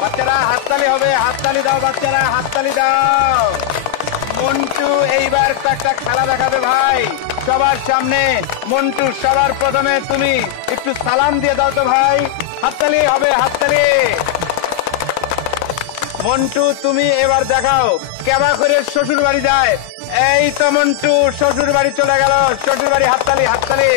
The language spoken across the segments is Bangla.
বাচ্চারা হাততালি হবে, হাততালি দাও বাচ্চারা, হাততালি দাও। মন্টু এইবার একটা খেলা দেখাবে ভাই সবার সামনে। মন্টু সবার প্রথমে তুমি একটু সালাম দিয়ে দাও তো ভাই। হাততালি হবে, হাততালি। মন্টু তুমি এবার দেখাও কেবা করে শ্বশুর বাড়ি যায়। এই তো মন্টু শ্বশুর বাড়ি চলে গেল, শ্বশুর বাড়ি। হাততালি, হাততালি।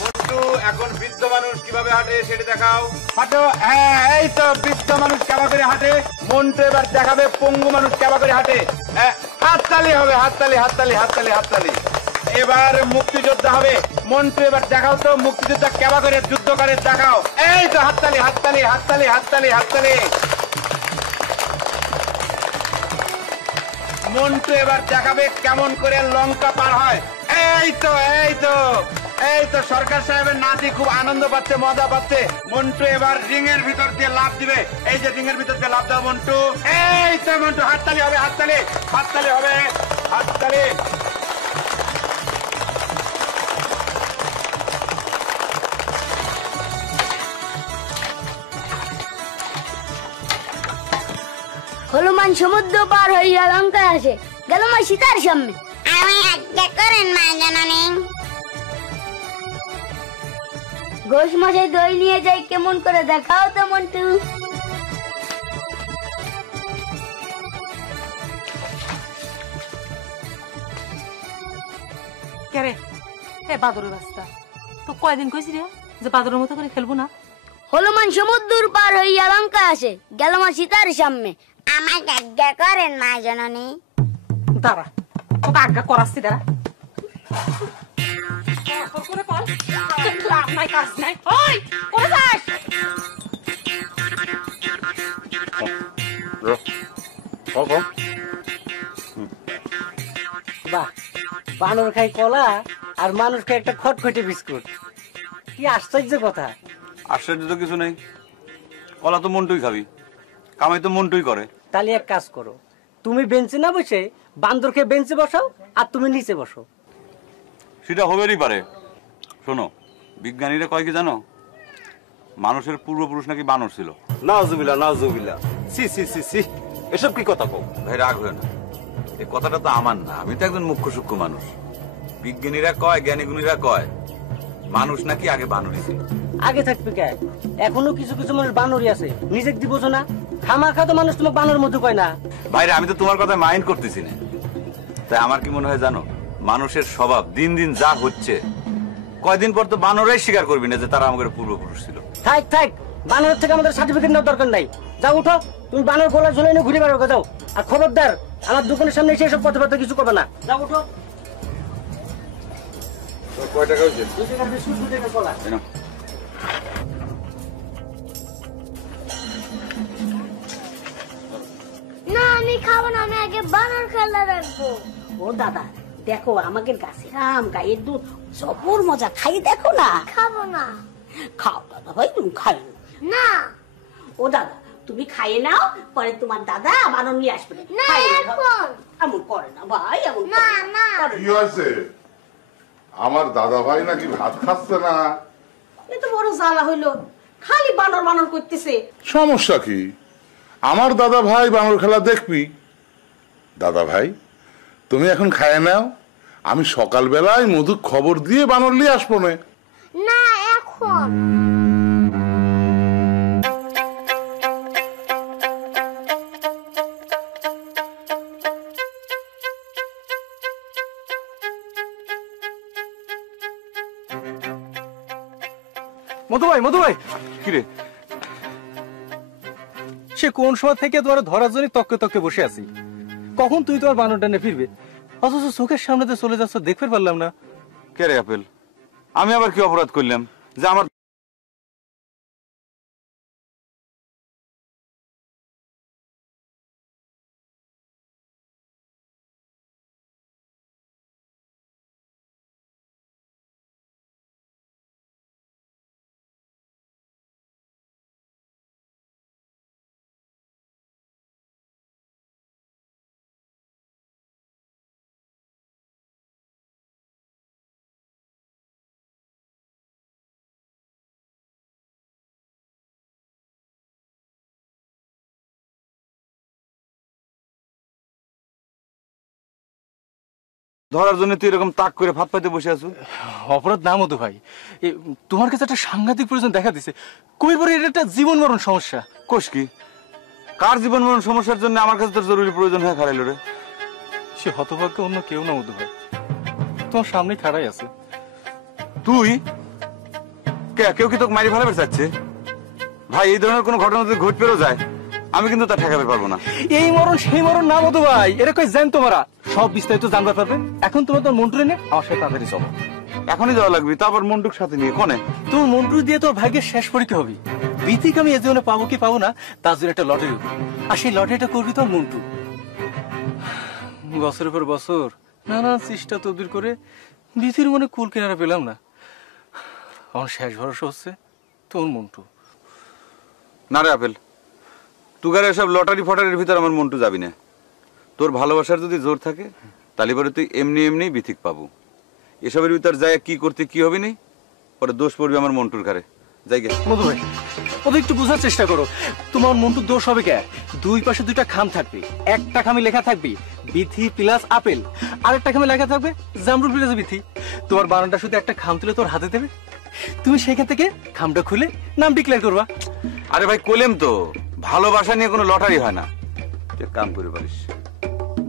মন্টু এখন বৃদ্ধ মানুষ কিভাবে হাঁটে সেটা দেখাও। হাঁটো। হ্যাঁ, এই তো বৃদ্ধ মানুষ কেবা করে হাঁটে। মন্টু এবার দেখাবে পঙ্গু মানুষ কেবা করে হাঁটে। হাততালি হবে, হাততালি, হাততালি, হাততালি, হাততালি। এবার মুক্তিযোদ্ধা হবে। মন্টু এবার দেখাও তো মুক্তিযোদ্ধা কেবা করে যুদ্ধ করে দেখাও। এই তো হাততালি, হাততালি, হাততালি, হাততালি, হাততালি। মন্টু এবার দেখাবে কেমন করে লঙ্কা পার হয়। এই তো, এই তো, এই তো সরকার সাহেবের নাতি খুব আনন্দ পাচ্ছে, মজা পাচ্ছে। মন্টু এবার রিং এর ভিতর দিয়ে লাফ দিবে। এই যে রিং এর ভিতর দিয়ে লাফ দাও মন্টু। এই তো মন্টু, হাততালি হবে, হাততালি, হাততালি হবে, হাততালি। হনুমান সমুদ্র পার হইয়া লঙ্কায় আসে, গেল মা সীতার সামনে। আমি আজ্ঞা করেন মা জননী। ঘোষ মশাই দই নিয়ে যাই, কেমন করে দেখাও তো মন্টু। কেরে এ বাদরের রাস্তা তো কয়দিন কইছি রে যে বাদরের মতো করে খেলবো না। হনুমান সমুদ্র পার হইয়া লঙ্কায় আসে, গেল মা সীতার সামনে। আমাকে আজ্ঞা করেন মা জননী। দাঁড়া, তোকে আজ্ঞা করাচ্ছি, দাঁড়া। কাজ নাই, ওই করে যাস। বাহ, বানর খাই কলা আর মানুষ খাই একটা খটখটে বিস্কুট। কি আশ্চর্য কথা। আশ্চর্য তো কিছু নেই, কলা তো মন্টুই খাবি, কামাই তো মন্টুই করে। তাহলে এক কাজ করো, তুমি বেঞ্চে না বসে বান্দরকে বেঞ্চে বসাও আর তুমি নিচে বসো। সেটা হবেরই পারে। শোনো, বিজ্ঞানীরা কয় কি জানো, মানুষের পূর্বপুরুষ নাকি বানর ছিল। নাউজুবিল্লাহ, নাউজুবিল্লাহ। সি সি সি সি, এসব কি কথা কও? ভাই রাগ হয় না, এই কথাটা তো আমার না, আমি তো একজন মুখ্য সূক্ষ্ম মানুষ। বিজ্ঞানীরা কয়, জ্ঞানীগুণীরা কয়, মানুষ নাকি আগে বানরই ছিল। আগে থাকবে কে? এখনো কিছু কিছু মানুষ বানরই আছে, নিজেকে দি বোঝো না। খামাখা তো মানুষ তোমাকে বানর মধ্যে কয় না। ভাইরা আমি তো তোমার কথা মাইন্ড করতেছি না। তাই আমার কি মনে হয় জানো, মানুষের স্বভাব দিন দিন যা হচ্ছে, কয়দিন পর তো বানরাই স্বীকার করবি না যে তারা আমাদের পূর্বপুরুষ ছিল। থাক থাক, বানরের থেকে আমাদের সার্টিফিকেট নেওয়ার দরকার নাই। যাও উঠো, তুমি বানর গলা ঝুলে নিয়ে ঘুরে বেড়াও। যাও, আর খবরদার আমার দোকানের সামনে এসে এসব কথাবার্তা কিছু করবে না। যাও উঠো। কয় টাকা হয়েছে? 2 টাকা বিস্কুট, 2 টাকা কলা। না আমি খাবো না, আমি আগে বানর খেলা রাখবো। ও দাদা দেখো, আমাদের গাছে আম, গায়ের দুধ, জবর মজা, খাই দেখো না। খাবো না। খাও দাদা ভাই, তুমি খাই না। ও দাদা তুমি খাইয়ে নাও, পরে তোমার দাদা বানর নিয়ে আসবে। না এখন। এমন করে না ভাই, এমন না না। কি হয়েছে? আমার দাদা ভাই নাকি ভাত খাচ্ছে না? এ তো বড় জ্বালা হইলো, খালি বানর বানর করতেছে। সমস্যা কি? আমার দাদা ভাই বানর খেলা দেখবি। দাদা ভাই তুমি এখন খায় নাও, আমি সকালবেলায় মধু খবর দিয়ে বানর নিয়ে আসবো না। না এখন। মধু ভাই, মধু ভাই, কিরে সে কোন সময় থেকে তোমার ধরার জন্য তককে তককে বসে আছি, কখন তুই তোমার বানর ডানে ফিরবে, অথচ চোখের সামনে চলে যাচ্ছ, দেখতে পারলাম না। কে রে আপেল, আমি আবার কি অপরাধ করলাম যে আমার ধরার জন্য তুই এরকম তাক করে ফাঁদ পাইতে বসে আছো? অপরাধ না মধু ভাই, তোমার কাছে একটা সাংঘাতিক প্রয়োজন দেখা দিছে। কবির পরে এটা একটা জীবন মরণ সমস্যা। কোষ কি? কার জীবন মরণ সমস্যার জন্য আমার কাছে তোর জরুরি প্রয়োজন হয়ে খারাইলো রে? সে হতভাগ্য অন্য কেউ না মধু ভাই, তোমার সামনে খাড়াই আছে। তুই কেউ কি তোকে মারি ফেলাবে চাচ্ছে? ভাই এই ধরনের কোনো ঘটনা যদি ঘটবেও যায় আমি কিন্তু তা ঠেকাতে পারবো না। এই মরণ সেই মরণ না মধু ভাই, এরা কই জান তোমরা সব বিস্তারিত জানতে পারবে। এখন তোমার তোর মন্টু নে আমার সাথে তাড়াতাড়ি চলো। এখনই যাওয়া লাগবে? তারপর মন্টুক সাথে নিয়ে কোনে? তোর মন্টু দিয়ে তোর ভাগ্যের শেষ পরীক্ষা হবে। বিথিক আমি এ জীবনে পাবো কি পাবো না তার জন্য একটা লটারি হবে, আর সেই লটারিটা করবি তোর মন্টু। বছরের পর বছর নানা চেষ্টা তদবির করে বিথির মনে কুল কিনারা পেলাম না। আমার শেষ ভরসা হচ্ছে তোর মন্টু। না রে আপেল, তুগার এসব লটারি ফটারির ভিতর আমার মন্টু যাবি না। তোর ভালোবাসার যদি জোর থাকে তাহলে পরে তুই এমনি এমনি বিথিক পাবো। এসবের ভিতর যায় কি করতে কি হবে নি, পরে দোষ পড়বে আমার মন্টুর ঘরে। যাই গে মধু ভাই, ওদের একটু বোঝার চেষ্টা করো। তোমার মন্টুর দোষ হবে কে? দুই পাশে দুইটা খাম থাকবে, একটা খামে লেখা থাকবে বিথি প্লাস আপেল, আরেকটা খামে লেখা থাকবে জামরুল প্লাস বিথি। তোমার বানানটা শুধু একটা খাম তুলে তোর হাতে দেবে, তুমি সেখান থেকে খামটা খুলে নাম ডিক্লেয়ার করবা। আরে ভাই কলেম তো, ভালোবাসা নিয়ে কোনো লটারি হয় না। তুই কাম করে পারিস,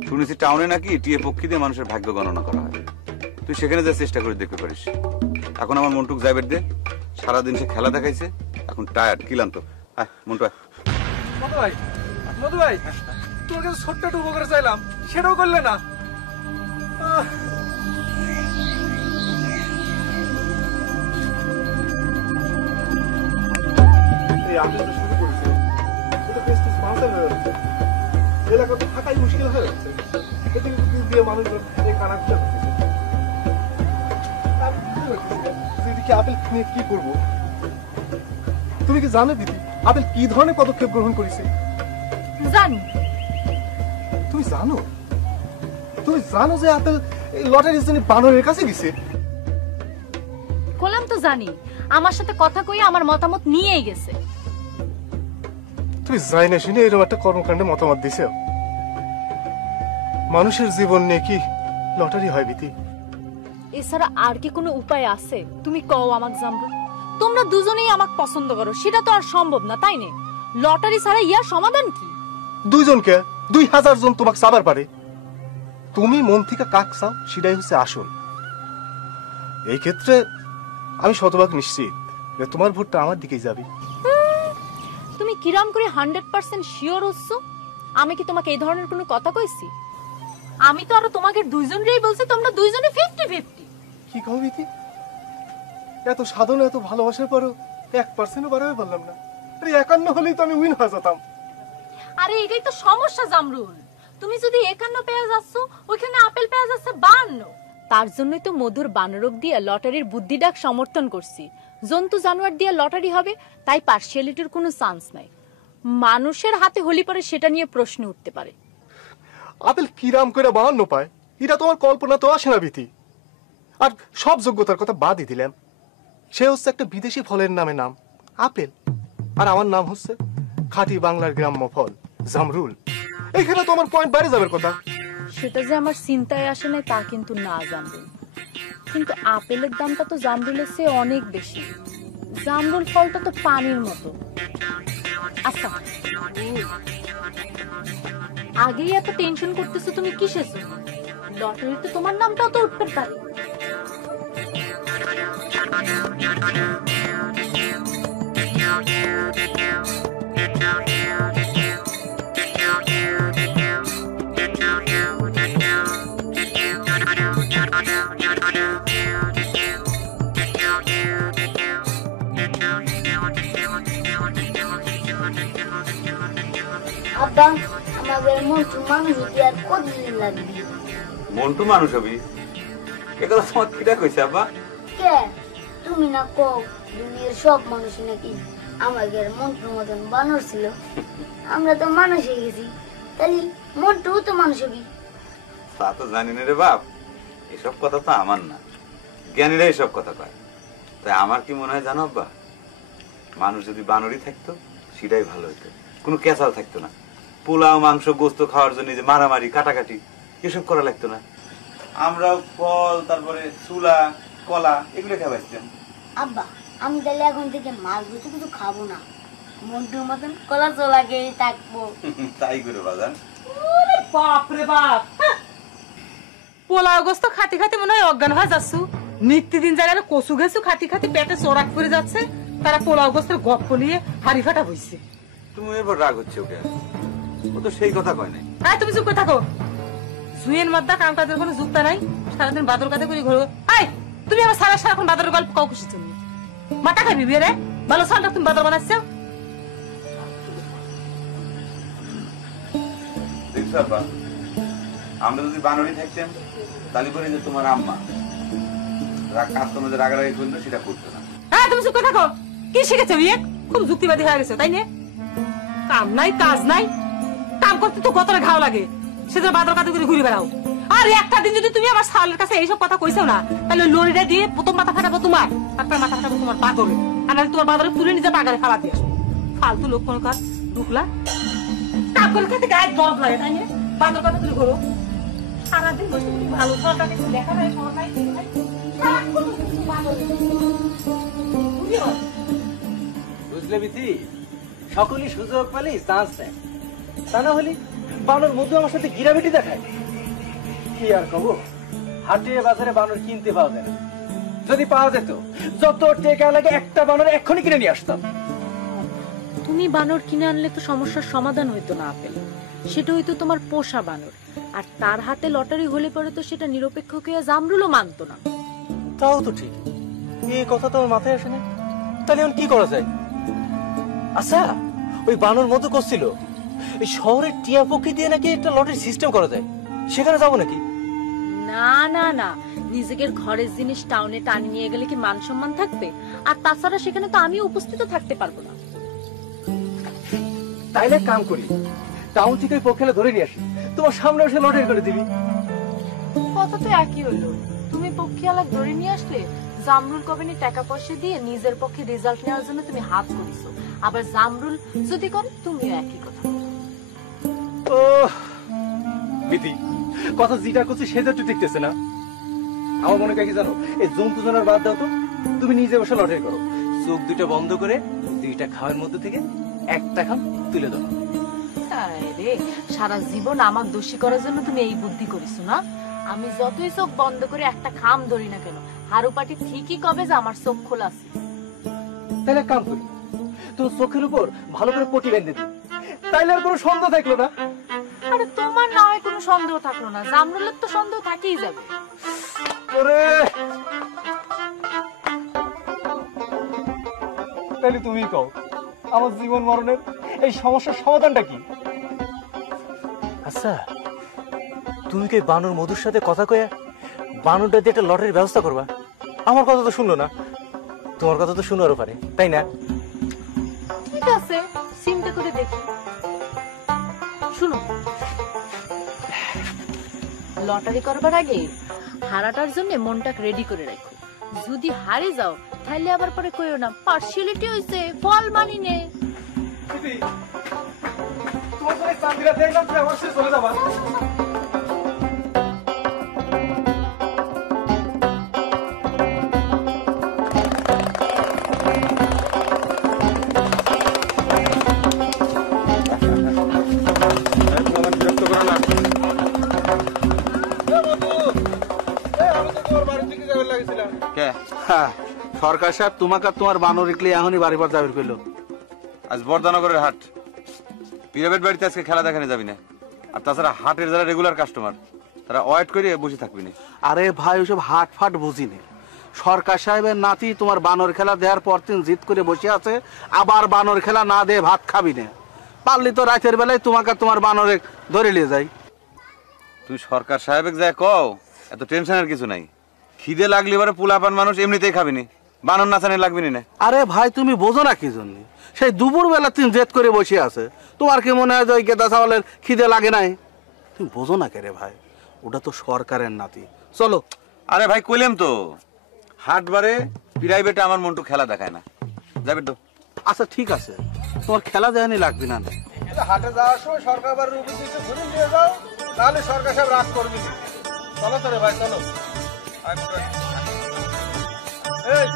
শুনেছি টাউনে নাকি টিএ পক্ষী দিয়ে মানুষের ভাগ্য গণনা করা হয়। তুই সেখানে যা চেষ্টা করে দেখতে পারিস। এখন আমার মন্টুক যাইবের দে, সারাদিন সে খেলা দেখাইছে, এখন টায়ার্ড ক্লান্ত। আয় মন্টু আয়। মধু ভাই, মধু ভাই, তোর কাছে ছোট্ট একটা উপকার চাইলাম, সেটাও করলে না। এলাকাতে থাকাই মুশকিল হয়ে যাচ্ছে। দিয়ে মানুষজন এই কানাঘুষা করতেছে। আপেল নিয়ে কি করবো? তুমি কি জানো দিদি আপেল কি ধরনের পদক্ষেপ গ্রহণ করেছে? জানি। তুমি জানো? তুমি জানো যে আপেল লটারির জন্য বানরের কাছে গেছে? কলাম তো জানি, আমার সাথে কথা কইয়া আমার মতামত নিয়েই গেছে। তুমি যাই না শুনে এরকম একটা কর্মকাণ্ডে মতামত দিছে? মানুষের জীবন নিয়ে কি লটারি হয় বিতি? এছাড়া আর কি কোনো উপায় আছে? তুমি কও আমাকে জানবো। তোমরা দুজনেই আমাকে পছন্দ করো, সেটা তো আর সম্ভব না, তাই না? লটারি ছাড়া ইয়ার সমাধান কি? দুইজনকে 2000 জন তোমাকে চাবার পারে। তুমি মন থেকে কাক চাও সেটাই হচ্ছে আসল। এই ক্ষেত্রে আমি শতভাগ নিশ্চিত যে তোমার ভোটটা আমার দিকেই যাবে। তুমি কিরাম করে 100% শিওর হচ্ছ? আমি কি তোমাকে এই ধরনের কোনো কথা কইছি? আমি তো আরো তোমাকে দুইজনেরই বলছি তোমরা দুইজনে 50-50। কি কও বিতি? এত সাধনা এত ভালোবাসার পরও 1%ও বাড়াবে বললাম না। আরে 51 হলেই তো আমি উইন হয়ে যেতাম। আরে এটাই তো সমস্যা জামরুল। তুমি যদি 51 পেয়ে যাচ্ছ, ওইখানে আপেল পেয়ে যাচ্ছে 52। তার জন্যই তো মধুর বানরক দিয়ে লটারির বুদ্ধি ডাক সমর্থন করছি। জন্তু জানোয়ার দিয়ে লটারি হবে, তাই পার্সিয়ালিটির কোনো চান্স নাই। মানুষের হাতে হলি পরে সেটা নিয়ে প্রশ্ন উঠতে পারে। আপেল কিরাম করে 52 পায় এটা তোমার কল্পনা তো আসে না বিতি। আর সব যোগ্যতার কথা বাদই দিলাম, সে হচ্ছে একটা বিদেশি ফলের নামে নাম আপেল, আর আমার নাম হচ্ছে খাঁটি বাংলার গ্রাম্য ফল জামরুল। এখানে তো আমার পয়েন্ট বাইরে যাবার কথা। সেটা যে আমার চিন্তায় আসে না তা কিন্তু না জামরুল, কিন্তু আপেলের দামটা তো জামরুলের চেয়ে অনেক বেশি। জামরুল ফলটা তো পানির মতো। আচ্ছা, আগেই এত টেনশন করতেছো তুমি কিসের জন্য? লটারিতে তোমার নামটাও তো উঠতে পারে। আব্বা, আমাদের মন্টু মানুষ হতে আর কতদিন লাগবে? মন্টু মানুষ হবি? একথা তোমার কিটা কইছে আব্বা? কে তুমি না কও দুনিয়ার সব মানুষ নাকি আমাদের মন্টুর মতন বানর ছিল? আমরা তো মানুষ হয়ে গেছি, তাহলে মন্টু তো মানুষ হবি। তা তো জানি না রে বাপ, এসব কথা তো আমার না, জ্ঞানীরা এসব কথা কয়। তাই আমার কি মনে হয় জানো আব্বা, মানুষ যদি বানরই থাকতো সেটাই ভালো হতো, কোনো কেঁচাল থাকতো না। পোলাও মাংস গোস্ত খাওয়ার জন্য যে মারামারি কাটাকাটি এসব করা লাগতো না। আমরা ফল, তারপরে চুলা, কলা এগুলো খেয়ে বাঁচতাম। আব্বা আমি তাহলে এখন থেকে মাছ কিছু কিছু খাবো না, মন্টুর মতন কলা চলা খেয়ে থাকবো। তাই করে বাজান। বাপরে বাপ, পোলাও গোস্ত খাতি খাতি মনে হয় অজ্ঞান হয়ে যাচ্ছু। নিত্যদিন যারা কচু গেছু খাতি খাতি পেটে চোরাক করে যাচ্ছে, তারা পোলাও গোস্তের গপ্প নিয়ে হাড়ি ফাটা হইছে। তুমি এবার রাগ হচ্ছে ওকে, ও তো সেই কথা কয় নাই। আয় তুমি চুপ করে থাকো, জুয়ের মধ্যে কাম কাজের কোনো যুক্তা নাই, সারাদিন বাদর কাজে করে ঘুরো। আয় তুমি আমার সারাক্ষণ বাদরের গল্প কাউ খুশি তুমি মাথা খাবি বিয়ে রে, ভালো সালটা তুমি বাদর বানাচ্ছো। দেখছো আব্বা, আমরা যদি বানরই থাকতাম তাহলে করে যে তোমার আম্মা কাস্টমার যে রাগারাগি করলো সেটা করতো না। হ্যাঁ তুমি চুপ করে থাকো, কি শিখেছো বিয়ে? খুব যুক্তিবাদী হয়ে গেছো তাই না? কাম নাই কাজ নাই, কাম করতে তো কতটা ঘাও লাগে, সেটা বাদর কাতে করে ঘুরে বেড়াও। আর একটা দিন যদি তুমি আমার সালের কাছে এইসব কথা কইছো না, তাহলে লরিটা দিয়ে প্রথম মাথা ফাটাবো তোমার, তারপর মাথা ফাটাবো তোমার বাদরে, আর নাহলে তোমার বাদরে তুলে নিজে বাগারে ফালা দিয়ে আসবো। ফালতু লোক কোনো কাজ ঢুকলা কাম করে খেতে গায়ে দরদ লাগে তাই না? বাদর কাতে করে ঘুরো, সারাদিন বসে তুমি ভালো ফলটা কিছু দেখা নাই, ফল নাই, কিছু নাই, সারাক্ষণ শুধু বাদর। বুঝলে বিথি, সকলেই সুযোগ পেলে চান্স নেয়, তা না হলে বানর মধু আমার সাথে গিরামিটি দেখায়। কি আর কব, হাটে বাজারে বানর কিনতে পাওয়া যায় না, যদি পাওয়া যেত যত টেকা লাগে একটা বানর এক্ষুনি কিনে নিয়ে আসতাম। তুমি বানর কিনে আনলে তো সমস্যার সমাধান হইতো না আপেল, সেটা হইতো তোমার পোষা বানর, আর তার হাতে লটারি হলে পরে তো সেটা নিরপেক্ষকে জামরুলও মানতো না। তাও তো ঠিক, এই কথা তো আমার মাথায় আসে না। তাহলে এখন কি করা যায়? আচ্ছা, ওই বানর মতো করছিল এই শহরের টিয়া পক্ষী দিয়ে নাকি একটা লটারি সিস্টেম করা যায়, সেখানে যাবো নাকি? না না না, নিজেদের ঘরের জিনিস টাউনে টানি নিয়ে গেলে কি মান সম্মান থাকবে? আর তাছাড়া সেখানে তো আমি উপস্থিত থাকতে পারবো না। তাইলে কাম করি, টাউন থেকে পক্ষে ধরে নিয়ে আসি, তোমার সামনে এসে লটারি করে দিবি। কথা তো একই হলো, তুমি পক্ষিয়ালা ধরে নিয়ে আসলে জামরুল কবেনি টাকা পয়সা দিয়ে নিজের পক্ষে রেজাল্ট নেওয়ার জন্য তুমি হাত করিছো, আবার জামরুল যদি করে তুমিও একই কথা। ও বিধি, কথা যেটা করছি সেটা তো ঠিকতেছে না। আমার মনে হয় কি জানো, এই জন্তু জানার বাদ দাও তো, তুমি নিজে বসে লটারি করো, চোখ দুটো বন্ধ করে দুইটা খাওয়ার মধ্যে থেকে একটা খাম তুলে দাও। আরে সারা জীবন আমার দোষী করার জন্য তুমি এই বুদ্ধি করিছো না? আমি যতই চোখ বন্ধ করে একটা খাম ধরি না কেন, হারুপাটি ঠিকই কবে যে আমার চোখ খোলা আছে। তাহলে কাম করি, তোর চোখের উপর ভালো করে পটি বেঁধে দিই, তাইলে আর কোনো সন্দেহ থাকলো না। আরে তোমার না হয় কোনো সন্দেহ থাকলো না, জামরুলের তো সন্দেহ থাকেই যাবে। ওরে তাহলে তুমি কও, আমার জীবন মরণের এই সমস্যার সমাধানটা কি? আচ্ছা, তুমি কি বানর মধুর সাথে কথা কয়ে বানরটা দিয়ে একটা লটারির ব্যবস্থা করবা? আমার কথা তো শুনলো না, তোমার কথা তো শুনবারও পারে, তাই না? ঠিক আছে, চিন্তা করে দেখি। শুনো, লটারি করবার আগে হারাটার জন্য মনটাকে রেডি করে রাখো, যদি হারে যাও তাহলে আবার পরে কইও না পার্সিয়ালিটি হইছে, ফল মানি নে। তোমার তো চাঁদিরা দেখলাম তুমি আমার সাথে চলে যাবা। সরকার সাহেব তোমাকে তোমার বানর রেখলে এখনই বাড়ি পর যাবে পেলো। আজ বর্ধনগরের হাট, পিরামিড বাড়িতে আজকে খেলা দেখানে যাবি না, আর তাছাড়া হাটের যারা রেগুলার কাস্টমার তারা ওয়েট করে বসে থাকবি না। আরে ভাই ওসব হাট ফাট বুঝি নে, সরকার সাহেবের নাতি তোমার বানর খেলা দেওয়ার পর দিন জিদ করে বসে আছে, আবার বানর খেলা না দিয়ে ভাত খাবি না, পারলি তো রাতের বেলায় তোমাকে তোমার বানরে ধরে নিয়ে যাই। তুই সরকার সাহেবের যায় কও, এত টেনশনের কিছু নাই, খিদে লাগলে এবারে পোলাপান মানুষ এমনিতেই খাবি না, বানর নাচানে লাগবি না। আরে ভাই তুমি বোঝো না কি জন্য, সেই দুপুর বেলা তিন জেদ করে বসে আছে, তোমার কি মনে হয় যে ওই গেদা চাওয়ালের খিদে লাগে নাই? তুমি বোঝো না কে রে ভাই, ওটা তো সরকারের নাতি। চলো। আরে ভাই কইলাম তো, হাট বারে প্রাইভেটে আমার মন্টু খেলা দেখায় না, যাবে তো। আচ্ছা ঠিক আছে, তোমার খেলা দেখানি লাগবে না। হাটে যাওয়ার সময় সরকার বাড়ির উপর দিকে ঘুরে নিয়ে যাও, তাহলে সরকার সাহেব রাগ করবি না। চলো তো রে ভাই চলো এই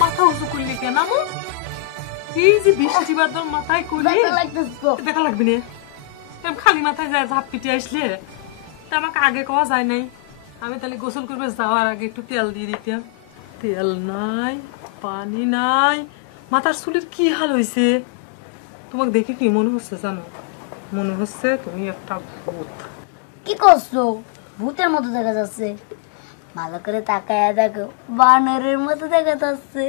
মাথা উঁচু করলি কেন আমু? এই যে বৃষ্টি বাদল মাথায় করলি দেখা লাগবে না। এরম খালি মাথায় যায় ঝাপ পিটে আসলে তা আমাকে আগে কওয়া যায় নাই। আমি তাহলে গোসল করবে যাওয়ার আগে একটু তেল দিয়ে দিতাম। তেল নাই, পানি নাই, মাথার চুলের কি হাল হয়েছে। তোমাকে দেখে কি মনে হচ্ছে জানো? মনে হচ্ছে তুমি একটা ভূত। কি করছো? ভূতের মতো দেখা যাচ্ছে। ভালো করে তাকায়া দেখো, বানরের মতো দেখা যাচ্ছে।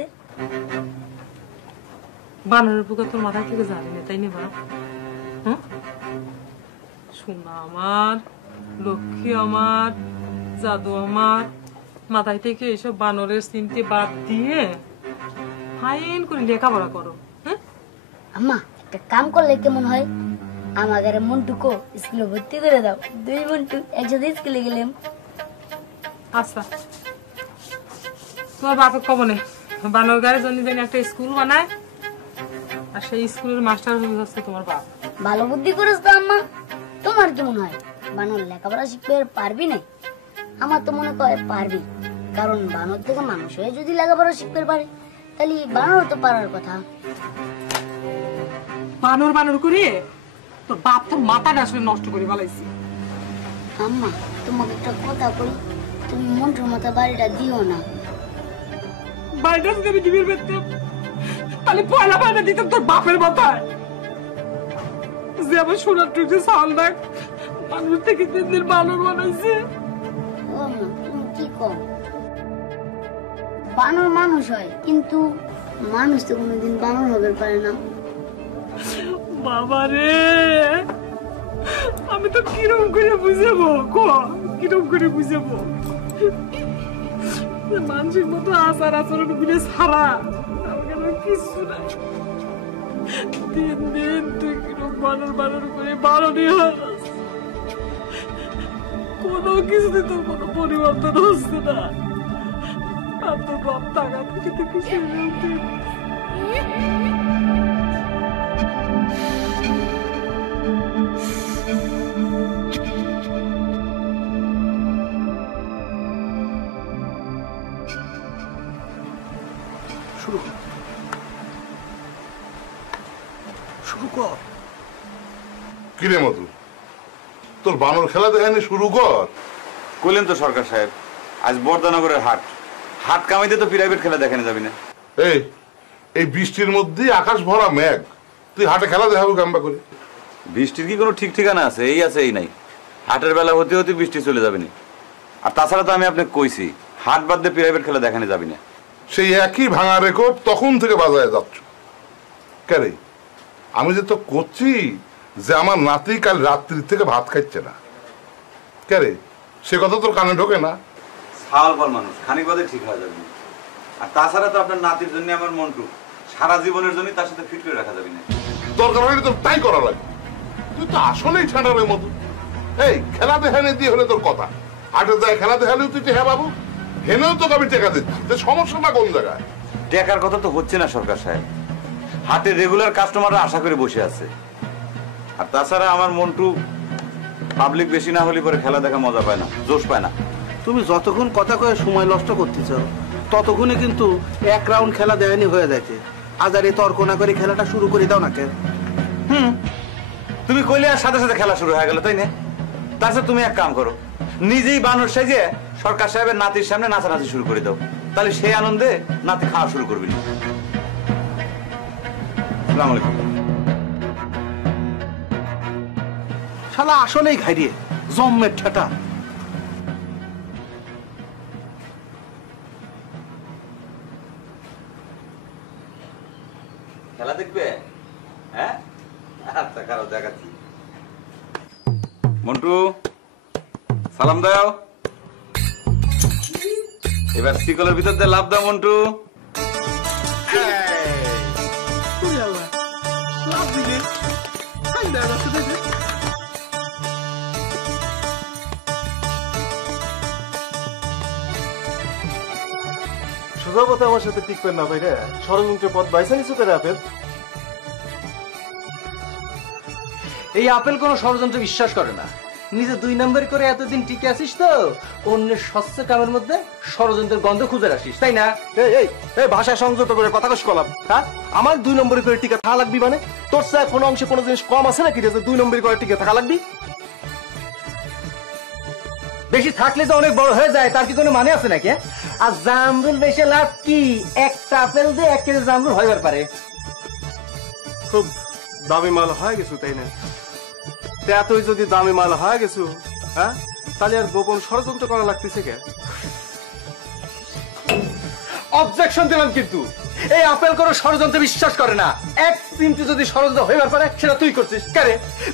বানরের পোকা তোর মাথা থেকে যাবে না তাই না বাপ? সোনা আমার, লক্ষ্মী আমার, জাদু আমার, মাথায় থেকে এইসব বানরের চিনতে বাদ দিয়ে ফাইন করে লেখাপড়া করো। আম্মা একটা কাম করলে কেমন হয়? আমাদের মন্টুকো স্কুলে ভর্তি করে দাও। 2 মন্টু একসাথে স্কুলে গেলাম। আচ্ছা তোমার বাপের কবনে বানর গাড়ির জন্য যেন একটা স্কুল বানায়, আর সেই স্কুলের মাস্টার হচ্ছে তোমার বাপ। ভালো বুদ্ধি করেছ তো আম্মা। তোমার কি মনে হয় বানর লেখাপড়া শিখতে পারবি না? আমার তো মনে হয় পারবি, কারণ বানর থেকে মানুষ হয়ে যদি লেখাপড়া শিখতে পারে তাহলে বানর তো পারার কথা। বানর বানর করে তোর বাপ তোর মাথাটা আসলে নষ্ট করে ফেলাইছি। আম্মা তোমাকে একটা কথা বলি, তুমি মন্টুর মতো বাড়িটা দিও না। বাড়িটা যদি আমি ডিবির বেচতাম তাহলে পয়লা বাড়িটা দিতাম তোর বাপের মাথায়। যে আমার সোনার টুকছে সাল ডাক মানুষ থেকে 3 দিন বানর বানাইছে। ও মা, তুমি কি কও? বানর মানুষ হয়, কিন্তু মানুষ তো কোনোদিন বানর হবে পারে না। বাবা রে, আমি তো কিরম করে বুঝাবো? কিরম করে বুঝাবো? মানুষের মতো আচার আচরণ গুলো ছাড়া কিছু নাই। 3 দিন তুই কিরম বানর বানর করে বারণি হস, কোনো কিছুতে তোর কোনো পরিবর্তন হচ্ছে না। আর তোর বাপ টাকা থেকে তো কিছু শুরু কর। কিরে মধু, তোর বানর খেলা দেখানি শুরু কর। কইলেন তো সরকার সাহেব, আজ বর্ধনগরের হাট, হাট কামাইতে তো প্রাইভেট খেলা দেখানো যাবে না। এই বৃষ্টির মধ্যে আকাশ ভরা মেঘ, তুই হাটে খেলা দেখাবো কেমবা করে? বৃষ্টির কি কোনো ঠিক ঠিকানা আছে? এই আছে এই নাই। হাটের বেলা হতে হতে বৃষ্টি চলে যাবে না। আর তাছাড়া তো আমি আপনাকে কইছি হাট বাদ দিয়ে প্রাইভেট খেলা দেখানো যাবে না। সেই একই ভাঙা রেকর্ড তখন থেকে বাজায় যাচ্ছ কেরে? আমি যে তো করছি যে আমার নাতি কাল রাত্রি থেকে ভাত খাচ্ছে না, কেরে সে কথা তোর কানে ঢোকে না? সাল বল মানুষ খানিক বাদে ঠিক হয়ে যাবে। আর তাছাড়া তো আপনার নাতির জন্য আমার মন্টু সারা জীবনের জন্য তার সাথে ফিট করে রাখা যাবে না। দরকার হলে তোর তাই করা লাগে। তুই তো আসলেই ঠান্ডারের মতো। এই খেলা দেখানে দিয়ে হলে তোর কথা, হাটে যায় খেলা দেখালেও তুই হ্যাঁ বাবু, হেনেও তোকে আমি টেকা দিচ্ছি। সমস্যাটা কোন জায়গায়? টেকার কথা তো হচ্ছে না সরকার সাহেব, হাটে রেগুলার কাস্টমাররা আশা করে বসে আছে। আর তাছাড়া আমার মন্টু পাবলিক বেশি না হলে পরে খেলা দেখা মজা পায় না, জোশ পায় না। তুমি যতক্ষণ কথা কয়ে সময় নষ্ট করতেছ ততক্ষণে কিন্তু 1 রাউন্ড খেলা দেয়নি হয়ে যাচ্ছে। আজ আর এই তর্ক না করে খেলাটা শুরু করে দাও না কেন? তুমি কইলে আর সাথে সাথে খেলা শুরু হয়ে গেল, তাই না? তাছাড়া তুমি এক কাম করো, নিজেই বানর সাইজে সরকার সাহেবের নাতির সামনে নাচানাচি শুরু করে দাও, তাহলে সেই আনন্দে নাতি খাওয়া শুরু করবি না। আসসালামু আলাইকুম। শালা আসলেই ঘাইরিয়ে জম্মের ঠাটা। খেলা দেখবে? হ্যাঁ আচ্ছা, কারো দেখাচ্ছি। মন্টু সালাম দাও। এবার শিকলের ভিতর দিয়ে লাভ দাও মন্টু। সোজা কথা আমার সাথে টিকবেন না ভাই রে। ষড়যন্ত্রের পথ বাইসা নিছো কেন আপেল? এই আপেল কোনো ষড়যন্ত্র বিশ্বাস করে না। নিজে 2 নম্বর করে এতদিন টিকে আসিস তো অন্যের স্বচ্ছ কামের মধ্যে ষড়যন্ত্রের গন্ধ খুঁজে আসিস, তাই না? এই এই এই ভাষা সংযত করে কথা কস কলাম, হ্যাঁ? আমার 2 নম্বরে করে টিকে থাকা লাগবি মানে? তোর সাথে কোনো অংশে কোনো জিনিস কম আছে নাকি যে 2 নম্বরে করে টিকে থাকা লাগবি? বেশি থাকলে তো অনেক বড় হয়ে যায়, তার কি কোনো মানে আছে নাকি? আর জামরুল বেশি লাভ কি? একটা আপেল দিয়ে 1 কেজি জামরুল হইবার পারে। খুব দামি মাল হয়ে গেছো, তাই না? এতই যদি দামি মাল হয়ে গেছো, হ্যাঁ, তাহলে আর গোপন ষড়যন্ত্র করা লাগতেছে কে? অবজেকশন দিলাম, কিন্তু এই আপেল কোনো ষড়যন্ত্র বিশ্বাস করে না। 1 চিমটি যদি ষড়যন্ত্র হইবার পারে সেটা তুই করছিস। কেন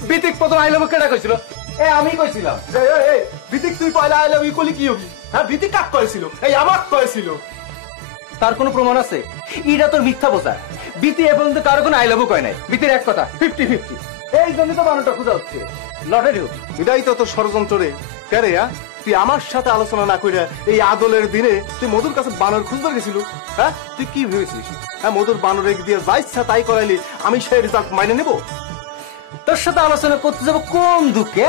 বিতিক প্রথম আই লাভ কেডা কইছিল? আমি কইছিলাম। এই ভিতিক তুই পয়লা আই লাভ ইউ কলি কি হবি? হ্যাঁ, ভিতিক কাক কইছিল? এই আমার কইছিল। তার কোনো প্রমাণ আছে? এটা তোর মিথ্যা বোঝা। বিতি এ পর্যন্ত কারো কোনো আই লাভ কয় নাই। বিতির এক কথা 50-50। এই জন্য তো বানোটা খুঁজা হচ্ছে লটারি হোক। এটাই তো তোর ষড়যন্ত্র রে। কেরে তুই আমার সাথে আলোচনা না কইরা এই আদলের দিনে তুই মধুর কাছে বানর খুঁজতে গেছিল? হ্যাঁ, তুই কি ভেবেছিস? হ্যাঁ, মধুর বানরে দিয়ে যা ইচ্ছা তাই করাইলি আমি সেই রেজাল্ট মাইনে নেব? তোর সাথে আলোচনা করতে যাবো কোন দুঃখে?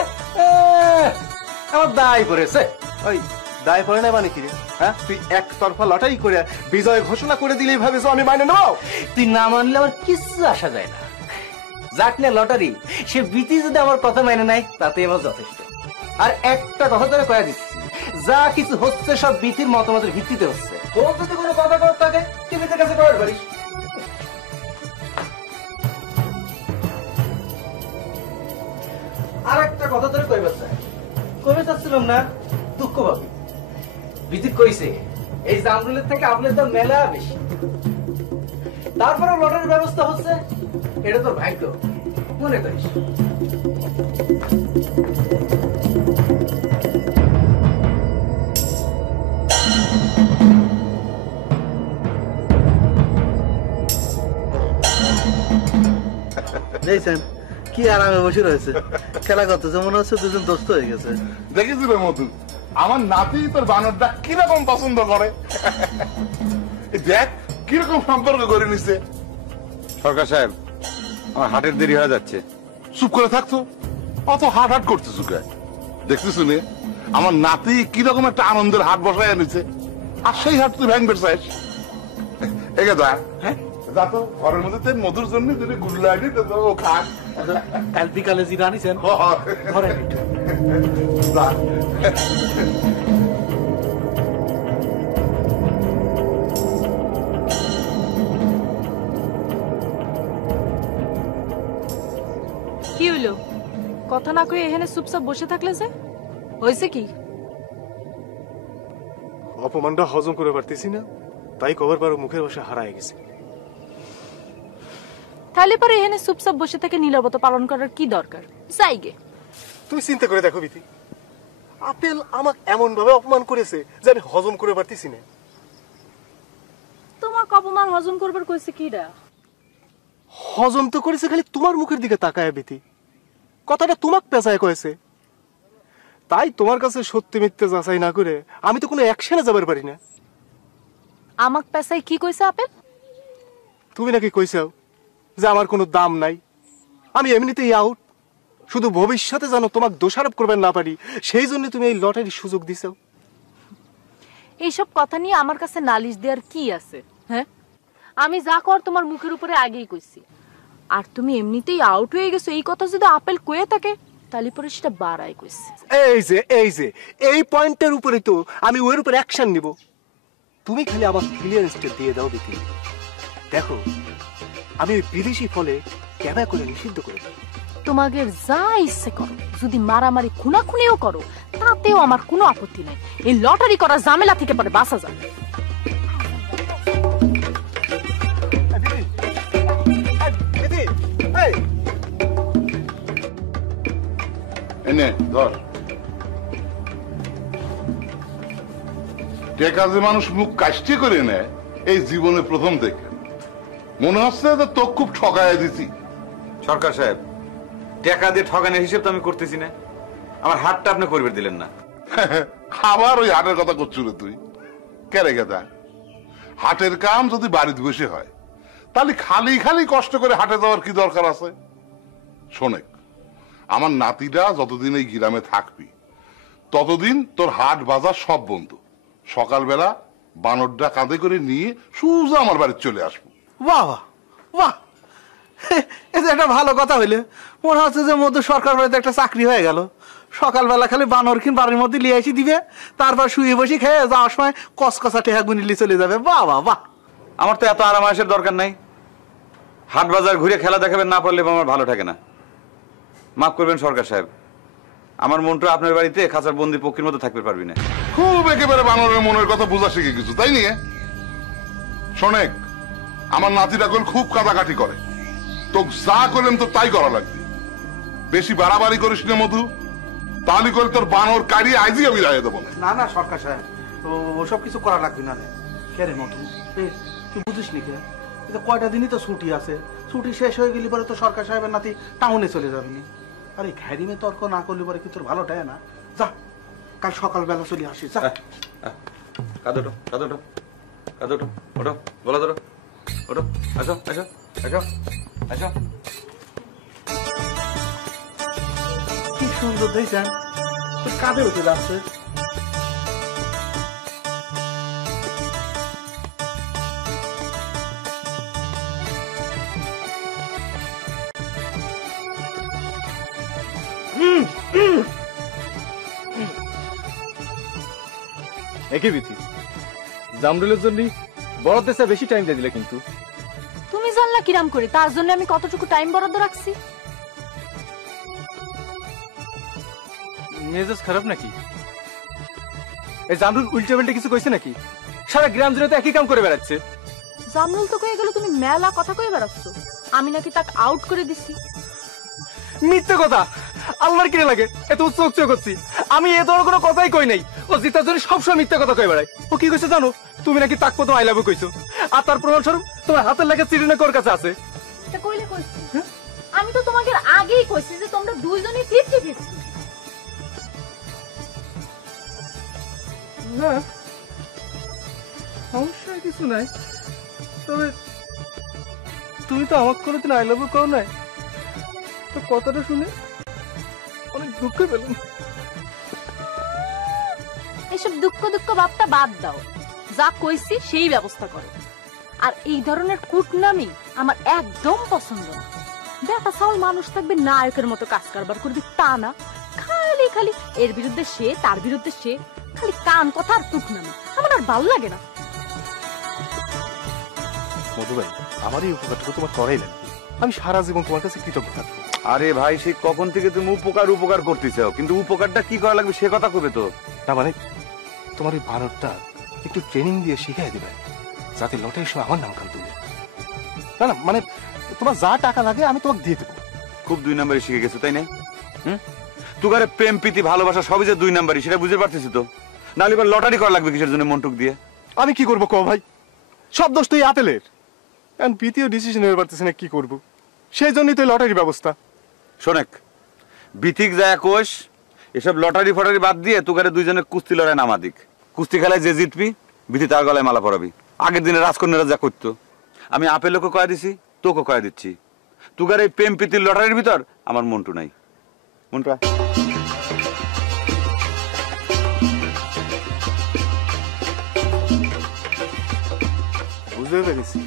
আমার দায় পড়েছে। ওই দায় পড়ে নাই মানে কি রে? হ্যাঁ, তুই একতরফা লটারি করে বিজয় ঘোষণা করে দিলেই ভাবিস আমি মাইনে নেব? তুই না মানলে আমার কিছু আসা যায় না। যাক না লটারি, সে বিতি যদি আমার কথা মেনে নেয় তাতে আমার যথেষ্ট। আর একটা কথা তোরা কয়ে দিচ্ছি, যা কিছু হচ্ছে সব বিতির মতামতের ভিত্তিতে হচ্ছে। তোর যদি কোনো কথা করার থাকে তুই বিতির কাছে করার পারিস। আর একটা কথা তোরা কইবে চাচ্ছিলাম না, দুঃখ পাবি। বিতি কইছে এই জামরুলের থেকে আপেলের দাম মেলা বেশি। তারপরে লটারির ব্যবস্থা হচ্ছে, এটা তোর ভাগ্য মনে করিস। দেখছেন কি আরামে বসে রয়েছে, খেলা করতেছে, মনে হচ্ছে দুজন দোস্ত হয়ে গেছে। দেখেছিল মধু, আমার নাতি তোর বানরটা কিরকম পছন্দ করে। দেখ কিরকম সম্পর্ক করে নিছে। সরকার সাহেব, আমার হাটের দেরি হয়ে যাচ্ছে। চুপ করে থাকতো, অত হাট হাট করতে চুকে দেখতে শুনে আমার নাতি কিরকম একটা আনন্দের হাট বসায় নিছে, আর সেই হাট তুই ভ্যাং বেড়াইস। এগে যা, হ্যাঁ যা তো ঘরের মধ্যে মধুর জন্য যদি গুল্লা আনি তো ও খাস। কাল বিকালে জিরা আনিছেন ঘরে যা। কি হইলো? কথা না কয়ে এখানে চুপচাপ বসে থাকলে যে হয়েছে কি? অপমানটা হজম করে পারতেছি না, তাই কবার বার মুখের বসে হারায় গেছে। তাহলে পরে এখানে চুপচাপ বসে থেকে নীরবতা পালন করার কি দরকার? যাই গে। তুমি চিন্তা করে দেখো বিতি, আপেল আমাকে এমন ভাবে অপমান করেছে যে আমি হজম করে পারতেছি না। তোমার অপমান হজম করবার কইছে কিরা? হজম তো করেছে খালি তোমার মুখের দিকে তাকায় বিতি, কথাটা তোমাকে পেঁচায় কয়েছে। তাই তোমার কাছে সত্যি মিথ্যে যাচাই না করে আমি তো কোনো অ্যাকশনে যাবার পারি না। আমাক পেশাই কি কইছে আপেল? তুমি নাকি কইছাও যে আমার কোনো দাম নাই, আমি এমনিতেই আউট, শুধু ভবিষ্যতে যেন তোমাকে দোষারোপ করবেন না পারি সেই জন্য তুমি এই লটারির সুযোগ দিছাও। এইসব কথা নিয়ে আমার কাছে নালিশ দেওয়ার কি আছে? হ্যাঁ, আমি যা কর তোমার মুখের উপরে আগেই কইছি। আর তুমি এমনিতেই আউট হয়ে গেছো এই কথা যদি আপেল কয়ে থাকে তাহলে পরে সেটা বাড়াই কইছে। এই পয়েন্টের উপরে তো আমি ওর উপর অ্যাকশন নিব। তুমি খালি আমার ক্লিয়ারেন্সটা দিয়ে দাও বিতি, দেখো আমি ওই বিদেশি ফলে ক্যাবা করে নিষিদ্ধ করে দেব। তোমাকে যা ইচ্ছে করো, যদি মারামারি খুনাখুনিও করো তাতেও আমার কোনো আপত্তি নাই। এই লটারি করার ঝামেলা থেকে পরে বাঁচা যাবে। এনে ধর, টেকা যে মানুষ মুখ কাশটি করে নেয় এই জীবনে প্রথম দেখে মনে হচ্ছে যে তোকে খুব ঠকায় দিছি। সরকার সাহেব, টাকা দিয়ে ঠকানোর হিসেব তো আমি করতেছি না। আমার হাতটা আপনি করবে দিলেন না। আবার ওই হাটের কথা করছিল তুই? কেরে গেদা, হাটের কাম যদি বাড়িতে বসে হয় তাহলে খালি খালি কষ্ট করে হাটে যাওয়ার কি দরকার আছে? শোনেক, আমার নাতিরা যতদিন এই গ্রামে থাকবি ততদিন তোর হাট বাজার সব বন্ধ। সকালবেলা বানরটা কাঁধে করে নিয়ে সোজা আমার বাড়ি চলে আসবো। বাহ বাহ, এটা একটা ভালো কথা হইলে। মনে হচ্ছে যে মধ্যে সরকার বাড়িতে একটা চাকরি হয়ে গেল। সকালবেলা খালি বানর কিন বাড়ির মধ্যে লিয়ে এসে দিবে, তারপর শুয়ে বসে খেয়ে যাওয়ার সময় কসকসা টেহা গুনিলি চলে যাবে। বাহ বাহ বাহ। আমার তো এত আরামায়েশের দরকার নাই। হাট বাজার ঘুরে খেলা দেখাবেন না পারলে আমার ভালো থাকে না। মাফ করবেন সরকার সাহেব, আমার মনটা আপনার বাড়িতে খাঁচার বন্দি পক্ষীর মতো থাকতে পারবি না। খুব একেবারে বানরের মনের কথা বোঝা শিখে কিছু, তাই নিয়ে শোনেক, আমার নাতিরা কল খুব কাটাকাটি করে। তো যা করলেন তো তাই করা লাগবে। বেশি বাড়াবাড়ি করিস না মধু, তাহলে করে তোর বানর কাড়িয়ে আইজি আমি রায় দেবো। না না সরকার সাহেব, ওসব কিছু করা লাগবে না। কে রে মধু, তুই বুঝিস নি কে? কয়টা দিনই তো ছুটি আছে, ছুটি শেষ হয়ে গেলি পরে তো সরকার সাহেবের নাতি টাউনে চলে যাবি। আরে ঘ্যারিমে তর্ক না করলি পরে কি তোর ভালো টায় না? যা কাল সকালবেলা চলে আসিস। যা কাদোটো কাদোটো কাদোটো, ওটো গলা ধরো, ওটো আসো আসো আসো আসো। কি সুন্দর দেখছেন, কাঁধে উঠে যাচ্ছে। একই বিধি জামরুলের জন্য বরাদ্দ চেয়ে বেশি টাইম দিয়ে দিলে কিন্তু। তুমি জানলা কিরাম করে তার জন্য আমি কতটুকু টাইম বরাদ্দ রাখছি? মেজাজ খারাপ নাকি? এই জামরুল উল্টে পাল্টে কিছু কইছে নাকি? সারা গ্রাম জুড়ে তো একই কাম করে বেড়াচ্ছে। জামরুল তো কয়ে গেল তুমি মেলা কথা কয়ে বেড়াচ্ছ, আমি নাকি তাকে আউট করে দিছি। মিথ্যে কথা, আল্লাহর কিনে লাগে এত চোখ চোখ করছি। আমি এ ধরনের কোনো কথাই কই নাই। ও জিতার জন্য সবসময় মিথ্যে কথা কয়ে বেড়ায়। ও কি কইছে জানো? তুমি নাকি তাক প্রথম আই লাভ ইউ কইছো, আর তার প্রমাণস্বরূপ তোমার হাতের লেখা চিঠি কোর কাছে আছে। তা কইলে কইছি, আমি তো তোমাকে আগেই কইছি যে তোমরা দুইজনই 50-50। না সমস্যা কিছু নাই, তবে তুমি তো আমাকে কোনোদিন আই লাভ ইউ কও নাই। তো কথাটা শুনে অনেক দুঃখ পেলাম। এসব দুঃখ দুঃখ ভাবটা বাদ দাও, যা কইছি সেই ব্যবস্থা করো। আর এই ধরনের কুটনামি আমার একদম পছন্দ না। বেটা সাল মানুষ থাকবে নায়কের মতো কাজ কারবার করবি তা না, খালি খালি এর বিরুদ্ধে সে তার বিরুদ্ধে সে, খালি কান কথা আর কুটনামি আমার আর ভালো লাগে না। মধু ভাই, আমার এই উপকারটুকু তোমার করাই লাগবে। আমি সারা জীবন তোমার কাছে কৃতজ্ঞ থাকবো। আরে ভাই, সে কখন থেকে তুমি উপকার উপকার করতেছ, কিন্তু উপকারটা কি করা লাগবে সে কথা কবে তো। না মানে তোমার এই বানরটা একটু ট্রেনিং দিয়ে শিখাই দিবে, যাতে লটারির সময় আমার নাম খান তুলবে। না না মানে তোমার যা টাকা লাগে আমি তোমাকে দিয়ে দেবো। খুব 2 নম্বরে শিখে গেছো তাই না? তুগারে প্রেম প্রীতি ভালোবাসা সবই যে 2 নম্বরই, সেটা বুঝতে পারতেছি তো। নাহলে এবার লটারি করা লাগবে কিসের জন্য মনটুক দিয়ে? আমি কি করবো কো ভাই, সব দোষ তো এই আপেলের। বিতিও ডিসিশন নিতে পারতেছি না কি করবো, সেই জন্যই তো লটারির ব্যবস্থা। শোনেক, বিথিক যায় কোষ, এসব লটারি ফটারি বাদ দিয়ে তুগারে দুইজনের কুস্তি লড়াই নামা দিক। কুস্তি খেলায় যে জিতবি বিথি তার গলায় মালা পরাবি। আগের দিনে রাজকন্যারা যা করতো, আমি আপেলকে কয়া দিছি, তোকে কয়া দিচ্ছি। তুগার এই প্রেম প্রীতির লটারির ভিতর আমার মন্টু নাই। মন্টু বুঝতে পেরেছি,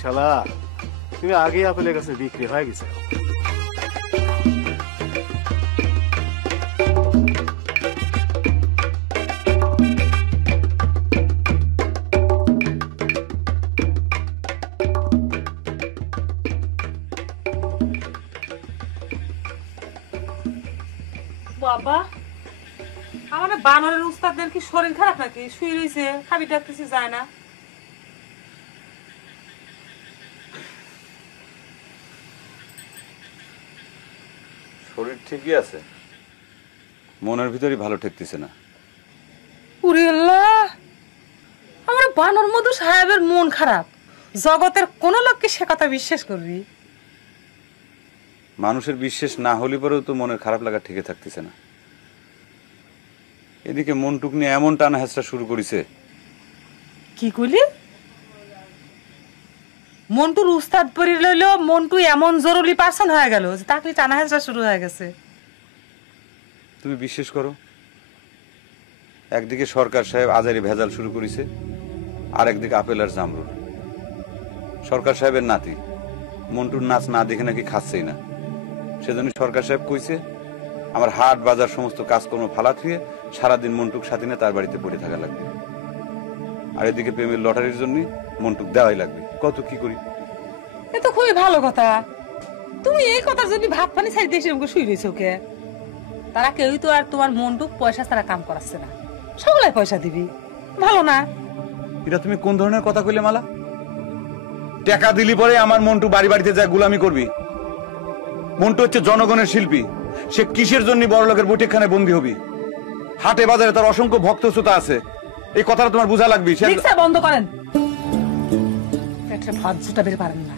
শালা তুমি আগেই আপেলের কাছে বিক্রি হয়ে গেছে। বাবা, আমার বানরের উস্তাদের কি শরীর খারাপ নাকি? শুয়ে রয়েছে, খাবি ডাকতেছি যায় না। শরীর ঠিকই আছে, মনের ভিতরই ভালো ঠেকতেছে না। উরে আল্লাহ, আমার বানর মধু সাহেবের মন খারাপ। জগতের কোন লোককে সে কথা বিশ্বাস করবি? মানুষের বিশ্বাস না হলে পরেও তো মনের খারাপ লাগা ঠিকই থাকতেছে না। এদিকে মনটুক নিয়ে এমন টানা হেঁচড়া শুরু করেছে। কি কইলি? মন্টুর উস্তাদ পরি লইল মন্টু এমন জরুরি পার্সন হয়ে গেল যে তাকে টানা হেঁচড়া শুরু হয়ে গেছে। তুমি বিশ্বাস করো, একদিকে সরকার সাহেব আজারি ভেজাল শুরু করেছে, আর একদিকে আপেল আর জামরুল। সরকার সাহেবের নাতি মন্টুর নাচ না দেখে নাকি খাচ্ছেই না, সেজন্য সরকার সাহেব কইছে আমার হাট বাজার সমস্ত কাজকর্ম ফালা থুয়ে সারাদিন মন্টুক সাথে নিয়ে তার বাড়িতে পড়ে থাকা লাগবে। আর এদিকে প্রেমের লটারির জন্য মন্টুক দেওয়াই লাগবে। কত কি করি? এ তো খুবই ভালো কথা। তুমি এই কথার জন্য ভাত পানি ছাড়ি দিয়ে সেরকম শুই রয়েছে ওকে। তারা কেউই তো আর তোমার মন্টুক পয়সা ছাড়া কাম করাচ্ছে না, সবলাই পয়সা দিবি। ভালো না? এটা তুমি কোন ধরনের কথা কইলে মালা? টাকা দিলি পরে আমার মন্টু বাড়ি বাড়িতে যা গুলামি করবি? মন্টু হচ্ছে জনগণের শিল্পী, সে কিসের জন্য বড় লোকের বৈঠকখানে বন্দী হবি? হাটে বাজারে তার অসংখ্য ভক্ত শ্রোতা আছে, এই কথাটা তোমার বোঝা লাগবে। রিকশা বন্ধ করেন, পেটে ভাত জুটা বের পারেন না।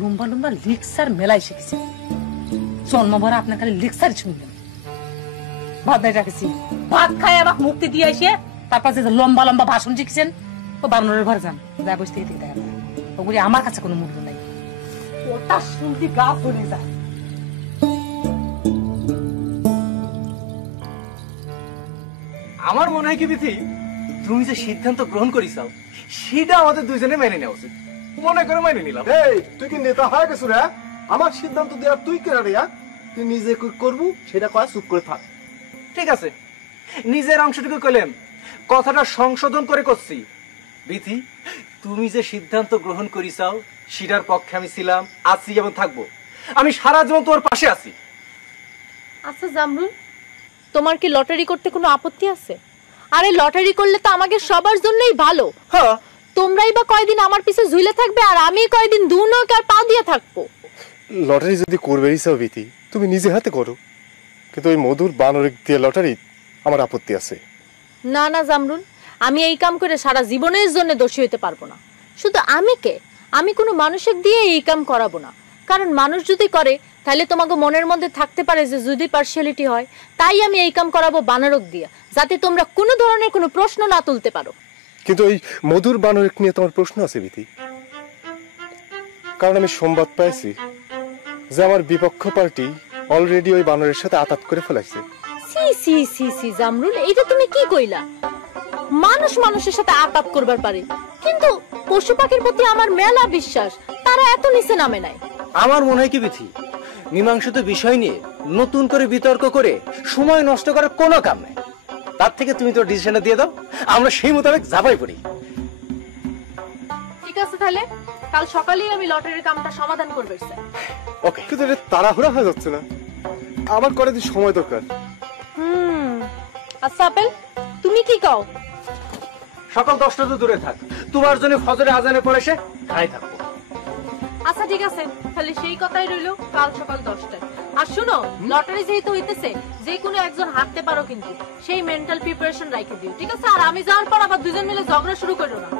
লম্বা লম্বা লিক্সার মেলাই শিখেছে, জন্মভরা আপনার খালি লিক্সার শুনবেন। ভাত নাই রাখেছি, ভাত খাই আমাকে মুক্তি দিয়ে এসে তারপর যে লম্বা লম্বা ভাষণ শিখছেন ও বারণের ঘরে যান, যা বসে থেকে দেখা যায়। ওগুলি আমার কাছে কোনো মূল্য নাই, ওটা শুনতে গা পড়ে যায়। আমার মনে হয় কি বিথি, তুমি যে সিদ্ধান্ত গ্রহণ করিসাও সেটা আমাদের দুইজনে মেনে নেওয়া উচিত। মনে করে মেনে নিলাম। এই তুই কি নেতা হয়ে গেছো রে? আমার সিদ্ধান্ত দেওয়ার তুই কেন রে? তুই নিজে কি করবু সেটা কয় চুপ করে থাক। ঠিক আছে, নিজের অংশটুকু কইলেন, কথাটা সংশোধন করে করছি। বিথি, তুমি যে সিদ্ধান্ত গ্রহণ করিসাও সেটার পক্ষে আমি ছিলাম, আছি এবং থাকবো। আমি সারা জীবন তোমার পাশে আছি। আচ্ছা জামরুল, তোমার কি লটারি করতে কোনো আপত্তি আছে? আরে লটারি করলে তো আমাদের সবার জন্যই ভালো। হ্যাঁ, তোমরাই বা কয়দিন আমার পিছে ঝুলে থাকবে আর আমি কয়দিন দু নৌক আর পা দিয়ে থাকবো। লটারি যদি করবে বিতি, তুমি নিজে হাতে করো, কিন্তু ওই মধুর বানর দিয়ে লটারি আমার আপত্তি আছে। না না জামরুল, আমি এই কাম করে সারা জীবনের জন্য দোষী হইতে পারবো না। শুধু আমি কে, আমি কোনো মানুষের দিয়ে এই কাম করাবো না। কারণ মানুষ যদি করে তাহলে তোমাকে মনের মধ্যে থাকতে পারে যে যদি পার্সিয়ালিটি হয়, তাই আমি এই কাম করাবো বানরক দিয়ে, যাতে তোমরা কোনো ধরনের কোনো প্রশ্ন না তুলতে পারো। কিন্তু ওই মধুর বানর নিয়ে তোমার প্রশ্ন আছে বিতি, কারণ আমি সংবাদ পাইছি যে আমার বিপক্ষ পার্টি অলরেডি ওই বানরের সাথে আতাত করে ফেলাইছে। সি সি সি সি জামরুল, এটা তুমি কি কইলা? মানুষ মানুষের সাথে আতাত করবার পারে, কিন্তু পশু পাখির প্রতি আমার মেলা বিশ্বাস, তারা এত নিচে নামে নাই। আমার মনে হয় কি বিথি, মীমাংসিত বিষয় নিয়ে নতুন করে বিতর্ক করে সময় নষ্ট করার কোনো কাম নাই। তার থেকে তুমি তোর ডিসিশনটা দিয়ে দাও, আমরা সেই মোতাবেক ঝাঁপাই পড়ি। ঠিক আছে, তাহলে কাল সকালেই আমি লটারির কামটা সমাধান করবে। ওকে, কিন্তু এটা তাড়াহুড়া হয়ে যাচ্ছে না? আমার করে দিন সময় দরকার। আচ্ছা আপেল, তুমি কি কও? সকাল 10টা তো দূরে থাক, তোমার জন্য ফজরে আজানের পরে এসে খাই থাকবো। আচ্ছা ঠিক আছে, তাহলে সেই কথাই রইলো, কাল সকাল 10টায়। আর শুনো, লটারি যেহেতু হইতেছে, যে কোনো একজন হারতে পারো, কিন্তু সেই মেন্টাল প্রিপারেশন রাখে দিও, ঠিক আছে? আর আমি যাওয়ার পর আবার দুজন মিলে ঝগড়া শুরু করো না।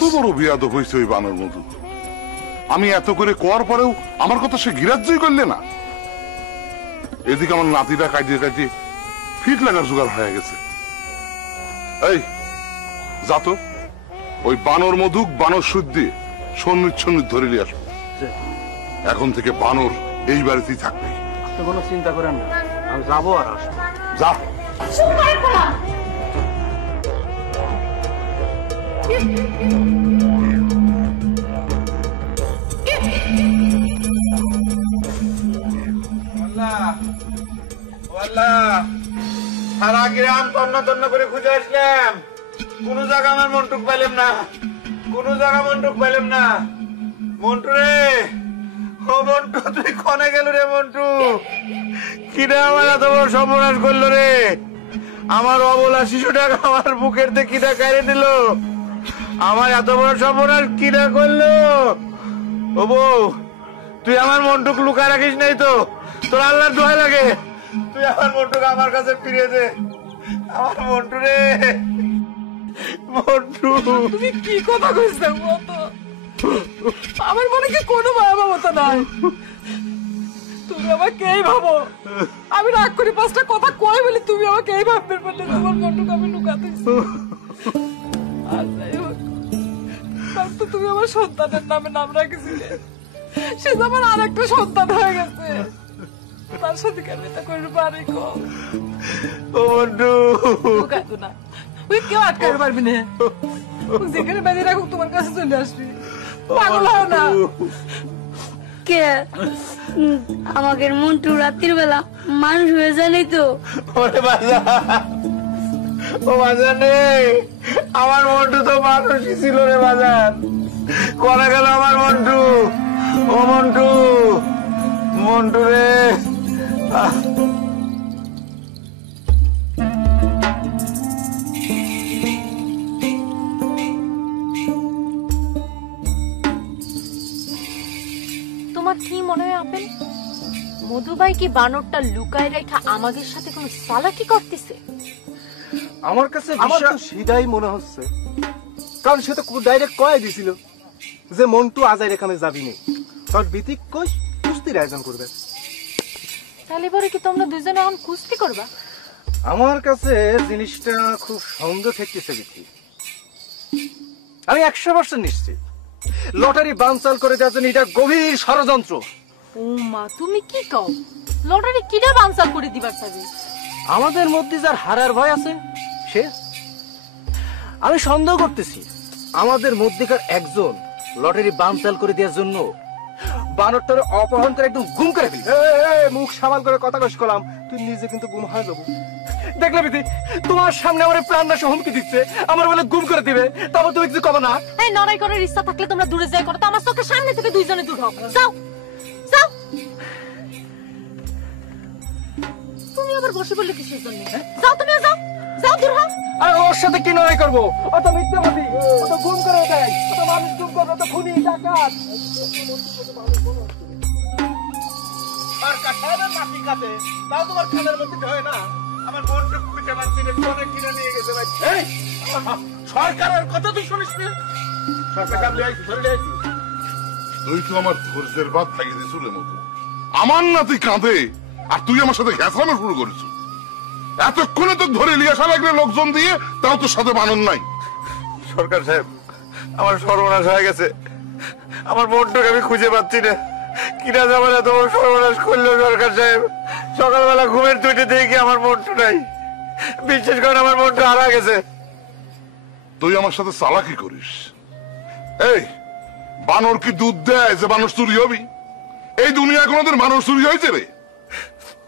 কত বড় বিয়াদব হয়েছে ওই বানর মধু। আমি এত করে কোয়ার পরেও আমার কথা সে গ্রাহ্যই করলে না। এদিকে আমার নাতিটা কাটিয়ে কাটিয়ে ফিট লাগার জোগাড় হয়ে গেছে। এই যা তো ওই বানর মধুক বানর সুদ দিয়ে সন্নিচ্ছন্নি ধরে নিয়ে আসো। এখন থেকে বানর এই বাড়িতেই থাকবে। আপনি কোনো চিন্তা করেন না, আমি যাবো আর আসবো। যা। কি সারা গ্রাম তন্ন তন্ন করে খুঁজে আসলাম, কোন জায়গা আমার মন্টুক পাইলাম না, কোন জায়গা মন্টুক পাইলাম না। মন্টু রে, ও মন্টু, তুই কনে গেল রে মন্টু? কিনা আমার এত বড় সর্বনাশ করলো রে? আমার অবলা শিশুটা আমার বুকের দিয়ে কিনা কেড়ে নিল, আমার এত বড় সর্বনাশ কিনা করলো? ও বউ, তুই আমার মন্টুক লুকায় রাখিস নাই তো? তোর আল্লাহর দোহাই লাগে, তুই আমার মন্টুকে আমার কাছে ফিরিয়ে দে। আমার মন্টু রে, মন্টু। তুমি কি কথা কইছ? আমার মনে কি কোনো মায়া মমতা নাই? তুমি আমাকে এই ভাবো? আমি রাগ করে 5টা কথা কই বলি তুমি আমাকে এই ভাবতে পারলে তোমার মন্টুকে আমি লুকাতেছি? আর যাই হোক, তার তো তুমি আমার সন্তানের নামে নাম রাখছিলে, সে তো আমার আরেকটা সন্তান হয়ে গেছে, তার সাথে কেন এটা করতে পারি? ও মন্টু, লুকাতো না, ওই কেউ আটকাতে পারবি না, যেখানে বেঁধে রাখুক তোমার কাছে চলে আসবি। পাগল হও না। কে আমাকে মন্টু রাত্রির বেলা মানুষ হয়ে জানি তো? ওরে বাজা, ও বাজার রে, আমার মন্টু তো মানুষই ছিল রে বাজার, করা গেল আমার মন্টু। ও মন্টু, মন্টু রে। তোমার কি মনে হয় আপেল, মধুবাই কি বানরটা লুকায় রেখা আমাদের সাথে কোনো চালাকি করতেছে? আমার কাছে আমার তো সেটাই মনে হচ্ছে, কারণ সে তো ডাইরেক্ট কয়ে দিছিল যে মন্টু আজাই রেখামে যাবি নে, তোর বিতিক কোষ কুস্তির আয়োজন করবে। তাহলে পরে কি তোমরা দুজনে এখন কুস্তি করবা? আমার কাছে জিনিসটা খুব সন্দেহ ঠেকতেছে বিতি। আমি 100% নিশ্চিত লটারি বানচাল করে দেওয়ার জন্য এটা গভীর ষড়যন্ত্র। ও মা, তুমি কি কও? লটারি কিডা বানচাল করে দিবার চাবি? আমাদের মধ্যে যার হারার ভয় আছে সে। আমি সন্দেহ করতেছি আমাদের মধ্যেকার একজন লটারি বানচাল করে দেওয়ার জন্য বানরটারে অপহরণ করে একদম গুম করে ফেলি। মুখ সামাল করে কথা কস করলাম, তুই নিজে কিন্তু গুম হয়ে যাবো। দেখলে বিধি, তোমার সামনে আমার প্রাণনাশে হুমকি দিচ্ছে, আমার বলে গুম করে দিবে, তারপর তুমি কিছু কবে না? এই লড়াই করার ইচ্ছা থাকলে তোমরা দূরে যাই করো, তো আমার চোখের সামনে থেকে দুইজনে দূর হও। যাও যাও। তুমি আবার বসে বললে কিসের জন্য? যাও, তুমি যাও, যাও দূর হও। আর ওর সাথে কি লড়াই করবো? ও তো মিথ্যাবাদী, ও তো গুম করে দেয়, ও তো মানুষ গুম করে, ও তো খুনি ডাকাত। আর কাঠারের মাটি কাটে, তাও তোমার খালের মধ্যে হয় না। আমার মন্টু খুঁজে পাচ্ছি না, কোনে কিনে নিয়ে গেছে ভাই। এই সরকারের কথা তুই শুনিস না? সরকার কামলে আইছি, ধরে আইছি। তুই তো আমার ধৈর্যের বাদ ভাঙিয়ে দিস রে মতো। আমার নাতি কাঁদে আর তুই আমার সাথে ঘেঁচানো শুরু করেছ। এতক্ষণে তো ধরে নিয়ে আসা লাগলে লোকজন দিয়ে, তাও তোর সাথে বানন নাই। সরকার সাহেব, আমার সর্বনাশ হয়ে গেছে, আমার মন্টুকে আমি খুঁজে পাচ্ছি না। কিনা জামানা তোমার সর্বনাশ করলো সরকার সাহেব। সকালবেলা ঘুমের দুইটে দেখি আমার মন্টু নাই, বিশেষ করে আমার মন্টু হারা গেছে। তুই আমার সাথে চালাকি করিস। এই বানর কি দুধ দেয় যে বানর চুরি হবি? এই দুনিয়ায় কোনোদিন বানর চুরি হয়েছে রে?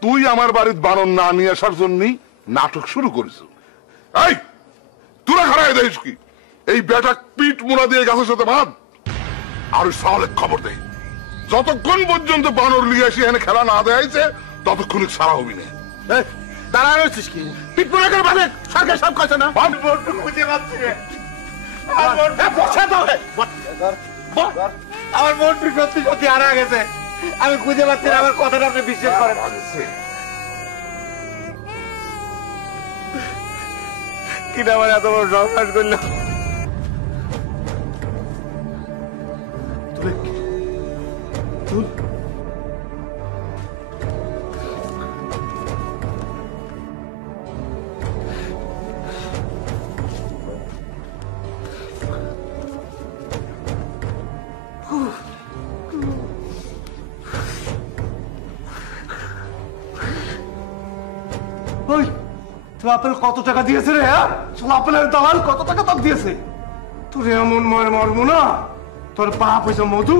তুই আমার বাড়ির বানর না নিয়ে আসার জন্যই নাটক শুরু করিস। এই তোরা খারাই দেখিস কি? এই বেটা পিঠ মোড়া দিয়ে গাছের সাথে বাঁধ, আর ওই সাহলে খবর দেয় যতক্ষণ পর্যন্ত বানর লিয়ে আসি এখানে খেলা না দেয়াইছে ততক্ষণ সারা হবি না। দাঁড়া রয়েছিস কি? পিঠ মোড়া করে বাঁধে, সরকার সব কথা না। আমি মন্টু খুঁজে পাচ্ছি না। আমার মন্টু সত্যি সত্যি হারা গেছে, আমি খুঁজে পাচ্ছি না। আমার কথাটা আপনি বিশ্বাস করেন? কিনা আমার এত বড় সর্বনাশ করলো। ওই তোর আপেল কত টাকা দিয়েছে রে? হ্যাঁ, আপেলের দালাল কত টাকা তোর দিয়েছে? তোর এমন মরব না, তোর বাপ হয়েছে মধু,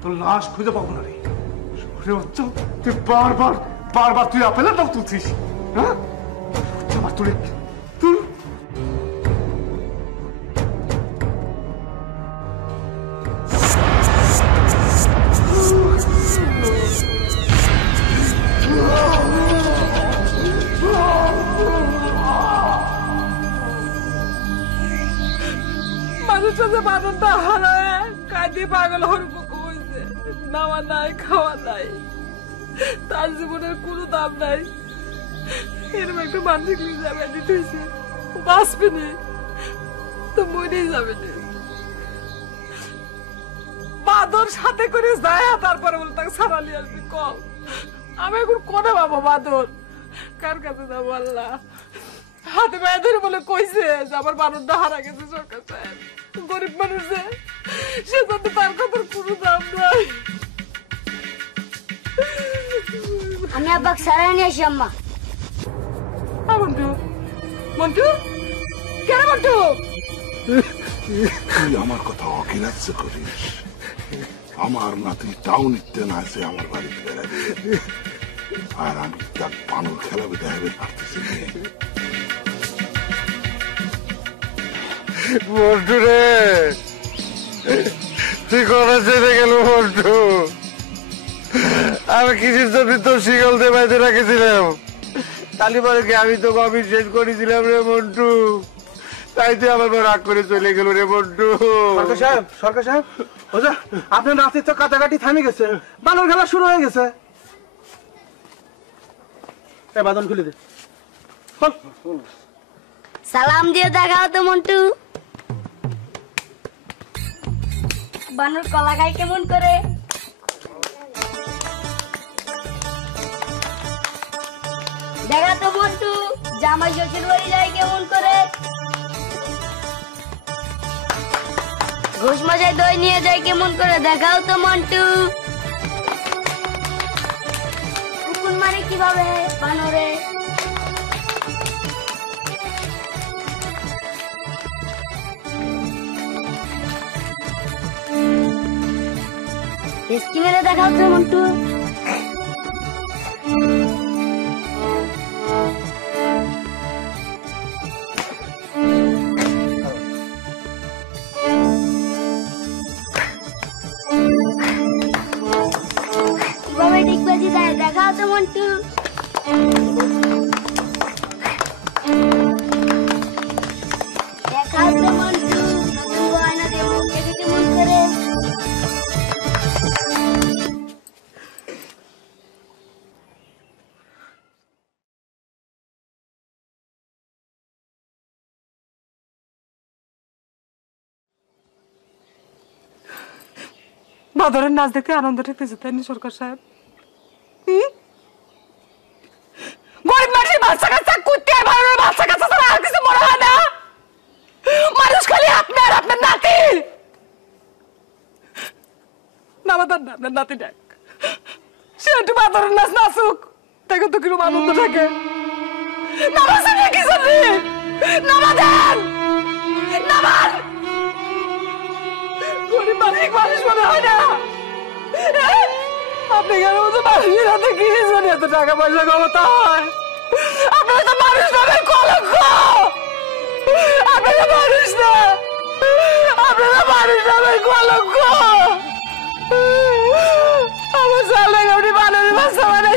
তোর লাশ খুঁজে পাবো না রে। তুই বারবার বারবার তুই আপেলের নাম তুলছিস, হ্যাঁ? আমার তুলে তুল। মানুষ যে বানরটা হারায় কাঁদি পাগল হরুক হয়েছে, নামা নাই খাওয়া নাই, তার জীবনের কোনো দাম নাই। এরকম একটা মানসিক যাবে দিতে হয়েছে, বাঁচবে নি তো মরেই যাবে না। বাদর সাথে করে যায় তারপরে বলে তাকে সারালি আসবি কল। আমি এখন কোনে পাবো বাদর, কার কাছে যাবো? আল্লাহ হাতে পায়ে ধরে বলে কইছে যে আমার বানরটা হারা গেছে সরকার সাহেব। গরিব মানুষ যে সে যাতে তার কথার কোনো দাম নাই। আমি আব্বাকে সারাই নিয়ে আসি আম্মা। মন্টু, মন্টু কেন মন্টু? তুই আমার কথা অকিরাচ্য করিস। আমার নাতি টাউন ইতে না আছে আমার বাড়ি ফেরা, আর আমি তার বানর খেলাবে দেখাবে পারতেছি। মন্টু রে, তুই কোথায় চলে গেল মন্টু? আমি কিছুর জন্য তো শিকল দিয়ে বাইতে রাখেছিলাম, তালিবারে আমি তো অবিশ্বাস করেছিলাম রে মন্টু, তাই তুই আমার রাগ করে চলে গেল রে মন্টু। সরকার সাহেব ওজা আপনার নাতি তো কাটাকাটি থামে গেছে, বানর খেলা শুরু হয়ে গেছে। বাদন খুলে দে। সালাম দিয়ে দেখাও তো মন্টু। বানর কলা খায় কেমন করে? দেখা তো মন্টু জামাই শ্বশুর বাড়ি যায় কেমন করে? ঘুষ মশাই দই নিয়ে যায় কেমন করে? দেখাও তো মন্টু। কুকুর মারে কিভাবে বানরে? এসকি মেরে দেখাও তো মন্টু। কিভাবে ডিগবাজি দেয় দেখাও তো মন্টু। দেখাও তো মন্টু, নতুন গয়না দিয়ে মুখ দেখে কেমন করে? বাদরের নাচ দেখতে আনন্দ ঠেকতেছে তাই না সরকার সাহেব? গরিব মানুষের বাচ্চা কাচ্চা কুত্তে আর বানরের বাচ্চা কাচ্চা ছাড়া আর কিছু মনে হয় না? মানুষ খালি আপনার আপনার নাতি। নামাতার না আপনার নাতি ডাক, সে একটু বাদরের নাচ নাচুক, তাকে তো কিরকম আনন্দ থাকে। নামাছেন কি জন্য? নামা দেন, নামান। গরিব মানুষ মনে হয় না? আপনি কেন তো মানুষের হাতে কি জন্য এত টাকা পয়সা ক্ষমতা হয়? আপনারা তো মানুষ নামের কলঙ্ক। আপনারা মানুষ না, আপনারা মানুষ নামের কলঙ্ক। আমার সালে আপনি বানরের বাচ্চা মানে